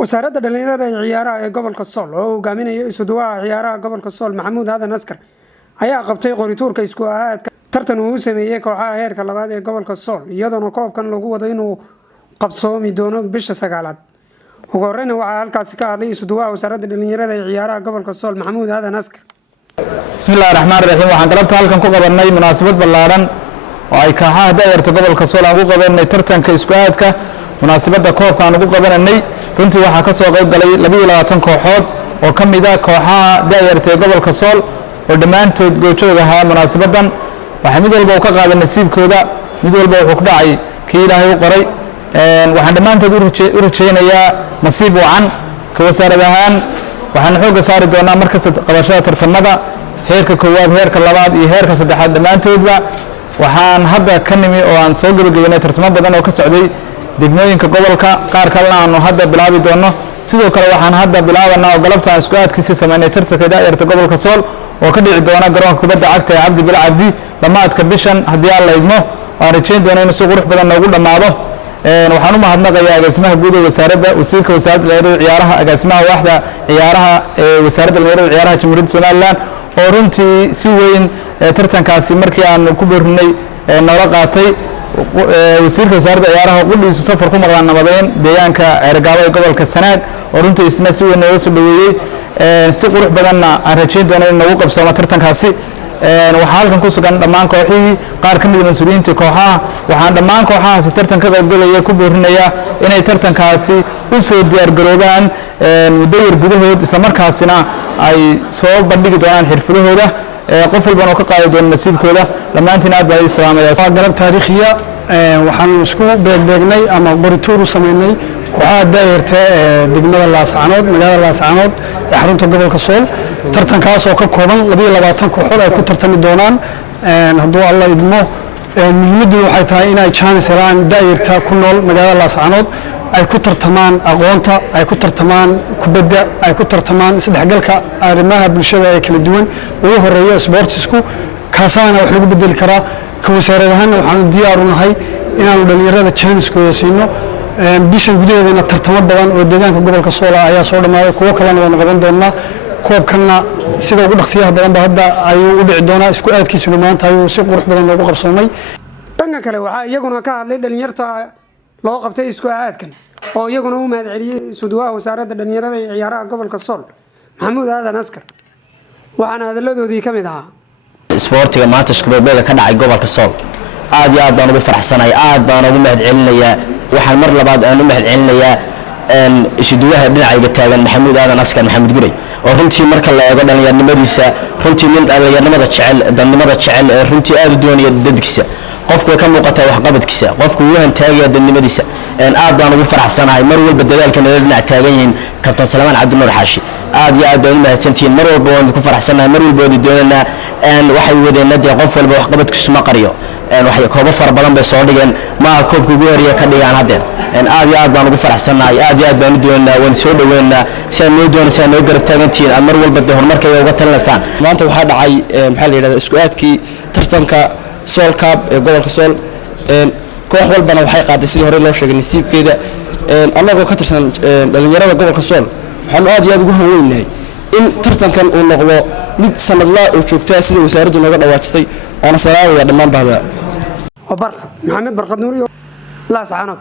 wasaaradda dhalinyarada ee ciyaaraha ee gobolka Sool oo hogaaminaya isuduwaha ciyaaraha gobolka Sool Maxamuud Aadan Askar ayaa qabtay qorituurka isku aadka tartan uu sameeyay kooxaha heerka labaad ee gobolka Sool iyadoo koobkan lagu wado inuu qabsoomi doono bisha 9aad. ugu horreyn waxa halkaas ka hadlay isuduwaha wasaaradda dhalinyarada ee ciyaaraha gobolka Sool Maxamuud Aadan Askar. Bismillahirrahmanirrahiim. waxaan galabta halkan ku qabanay munaasabad ballaaran oo ay kooxaha da'yarta gobolka Sool aan ugu qabanay tartanka isku aadka munaasabada koobka aan ugu qabanay. runtii waxaa ka soo qayb galay 22 kooxood oo ka mid ah kooxaha da'yarta ee gobolka Sool oo dhamaantood goobjoog ahaa munaasabadan. waxa mid walba uu ka qaaday nasiibkooda, mid walba wuxuu ku dhacay kii Ilaahay u qoray. waxaan dhamaantood u rajaynayaa nasiib wacan ka wasaarad ahaan. waxaan xooga saari doonaa markasta qabashada tartamada heerka koowaad, heerka labaad iyo heerka saddexaad dhamaantoodba. waxaan hadda ka nimi oo aan soo gabagabeynay tartamo badan oo ka socday degmooyinka gobolka, qaar kalena aanu hadda bilaabi doono. sidoo kale waxaan hadda bilaabanaa oo galabta aan isku aadkiisa sameynay tartanka da'yarta gobolka Sool oo ka dhici doona garoonka kubadda cagta ee Cabdi Bil Cabdi dhamaadka bishan haddii aan la idmo. waan rajayn doonaa in si qurux badan noogu dhamaado. waxaan u mahadnaqayaa agaasimaha guud ee wasaaradda, wasiirka wasaaradda dhalinyarada ciyaaraha, agaasimaha waaxda ciyaaraha ee wasaaradda dhalinyarada ciyaaraha Jamhuuriyadda Somaliland oo runtii si weyn tartankaasi markii aan ku boorinay noola qaatay. wasiirka wasaaradda ciyaaraha qudhiisu safar ku maqlaan nabadeyn deegaanka Ceergaabo ee gobolka Sanaag oo runtii isna si weyn nooga soo dhaweeyay. si qurux badanna aan rajayn doonaa in nagu qabsoomo tartankaasi. waxaa halkan ku sugan dhammaan kooxihii, qaar ka mid ah mas'uuliyiinta kooxaha. waxaan dhammaan kooxahaasi tartan ka qaybgalaya ku boorinaya inay tartankaasi u soo diyaar garoobaan muddo yar gudahood, isla markaasina ay soo bandhigi doonaan xirfadahooda. qof walbana ka qaadi doono nasiibkooda. dhammaantiin aad baan idin salaamayaa. waa galab taariikhiya. waxaan isku beegnay ama qorituur u sameynay kooxaha da'yarta ee degmada Laascaanood, magaalada Laascaanood ee xarunta gobolka Sool. tartankaas oo ka kooban 22 kooxood ay ku tartami doonaan hadduu alla idmo. muhiimaddu waxay tahay inay chance helaan da'yarta ku nool magaalada Laascaanood ay ku tartamaan aqoonta, ay ku tartamaan kubadda, ay ku tartamaan isdhexgalka arrimaha bulshada ee kala duwan. ugu horeeyo sportsku kaasana wax lagu bedeli karaa. ka wasaarad ahaan waxaan diyaar u nahay inaanu dhalinyarada chance-kooda siino. bishan gudaheedana tartamo badan oo deegaanka gobolka Sool ayaa soo dhamaaday, kuwo kalena waan qaban doonaa. koobkana sida ugu dhaqsiyaha badan ba hadda ayuu u dhici doonaa. isku aadkiisu maanta ayuu si qurux badan loogu qabsoomay. dhanka kale waxaa iyaguna ka hadlay dhalinyarta loo qabtay isku aadkan oo iyaguna u mahadceliyay isuduwaha wasaaradda dhalinyarada ee ciyaaraha gobolka Sool Maxamuud Aadan Askar. waxaana hadaladoodii ka mid ahaa isboortiga maanta iskubeebada ka dhacay gobolka Sool aad iyo aad baan ugu faraxsanahay, aad baan ugu mahadcelinayaa. waxaan mar labaad aan u mahadcelinayaa isuduwaha dhinacayga taagan Maxamuud Aadan Askar Maxamed Guray oo runtii marka la eego dhalinyarnimadiisa runtii nin dhalinyarnimada jecel, dadnimada jecel, runtii aad u doonaya dadkiisa. qofku ka muuqata waxqabadkiisa, qofku uu hantaagaya dadnimadiisa. aad baan ugu faraxsanahay mar walba dadaalkan ay dhinac taagan yihiin Kabtan Salmaan Cabdinuur Xaashi. aad iyo aad baan u mahadsantihiin. mar walba waan ku faraxsanahay, mar walba waan doonanaa waxay wadeenada qof walba waxqabadkiisu ma qariyo. waxay koobo fara badan bay soo dhigeen, ma koobka ugu horeeya ka dhigaan hadda. aad iyo aad baan ugu faraxsanahay, aad iyo aad baan u doonanaa, waan soo dhaweynaa. si aan noo doonaysaa noo garab taagantihiin aan mar walba horumarka uga talinaysaan. maanta waxaa dhacay maxaa la yiraahdaa isku aadkii tartanka Sool Cup ee gobolka Sool. koox walbana waxay qaaday sidii hore loo sheegay nasiibkeeda. annagoo ka tirsan dhalinyarada gobolka Sool waxaan aad iyo aad ugu haweenahay in tartankan uu noqdo mid sanadla oo joogta sida wasaaraddu nooga dhawaajisay. waana salaamaya dhammaan bahda. Maxamed Barqad Nuur iyo Laascaanood.